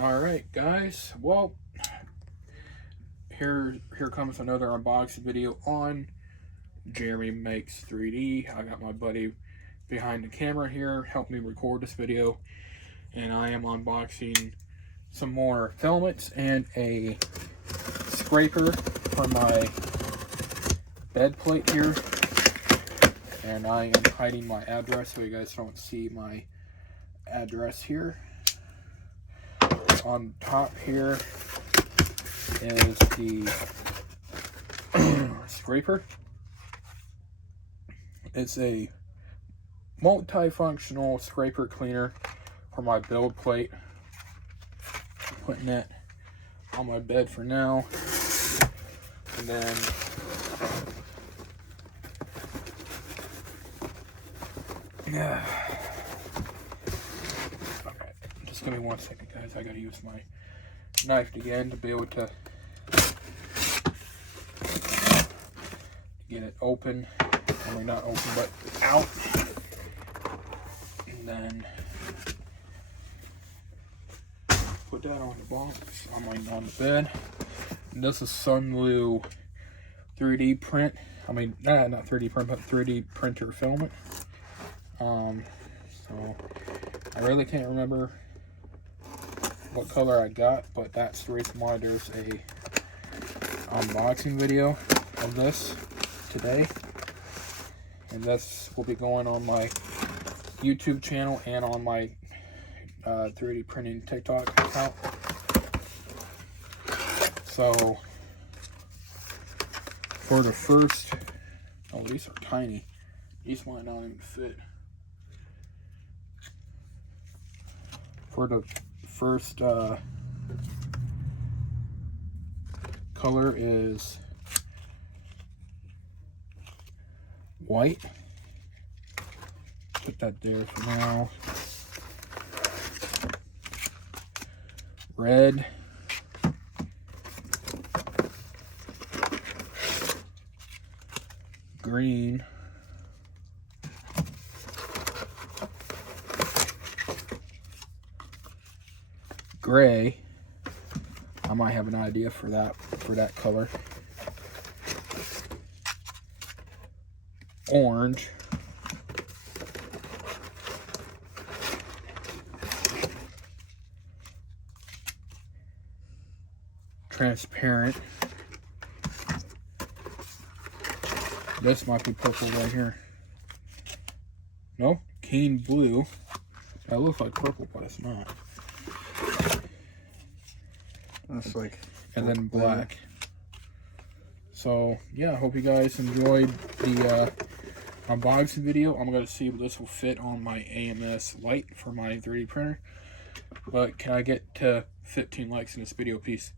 Alright guys, well, here comes another unboxing video on Jeremy Makes 3D. I got my buddy behind the camera here, helped me record this video, and I am unboxing some more filaments and a scraper for my bed plate here. And I am hiding my address so you guys don't see my address here. On top here is the scraper. It's a multifunctional scraper cleaner for my build plate. Putting that on my bed for now. And then okay, just give me 1 second guys, I gotta use my knife again to be able to get it open. Only not open, but out. And then put that on the box, on the bed. And this is Sunlu 3D print. I mean, not 3D print, but 3D printer filament. So I really can't remember what color I got, but that's the reason why there's a unboxing video of this today. And this will be going on my YouTube channel and on my 3D printing TikTok account. So for the first, oh, these are tiny. These might not even fit. For the first color is white. Put that there for now. Red. Green. Gray. I might have an idea for that color. Orange. Transparent. This might be purple right here. No, cane blue. That looks like purple, but it's not. That's like, and then black. So yeah, I hope you guys enjoyed the unboxing video. I'm gonna see if this will fit on my AMS light for my 3D printer. But can I get to 15 likes in this video? Peace.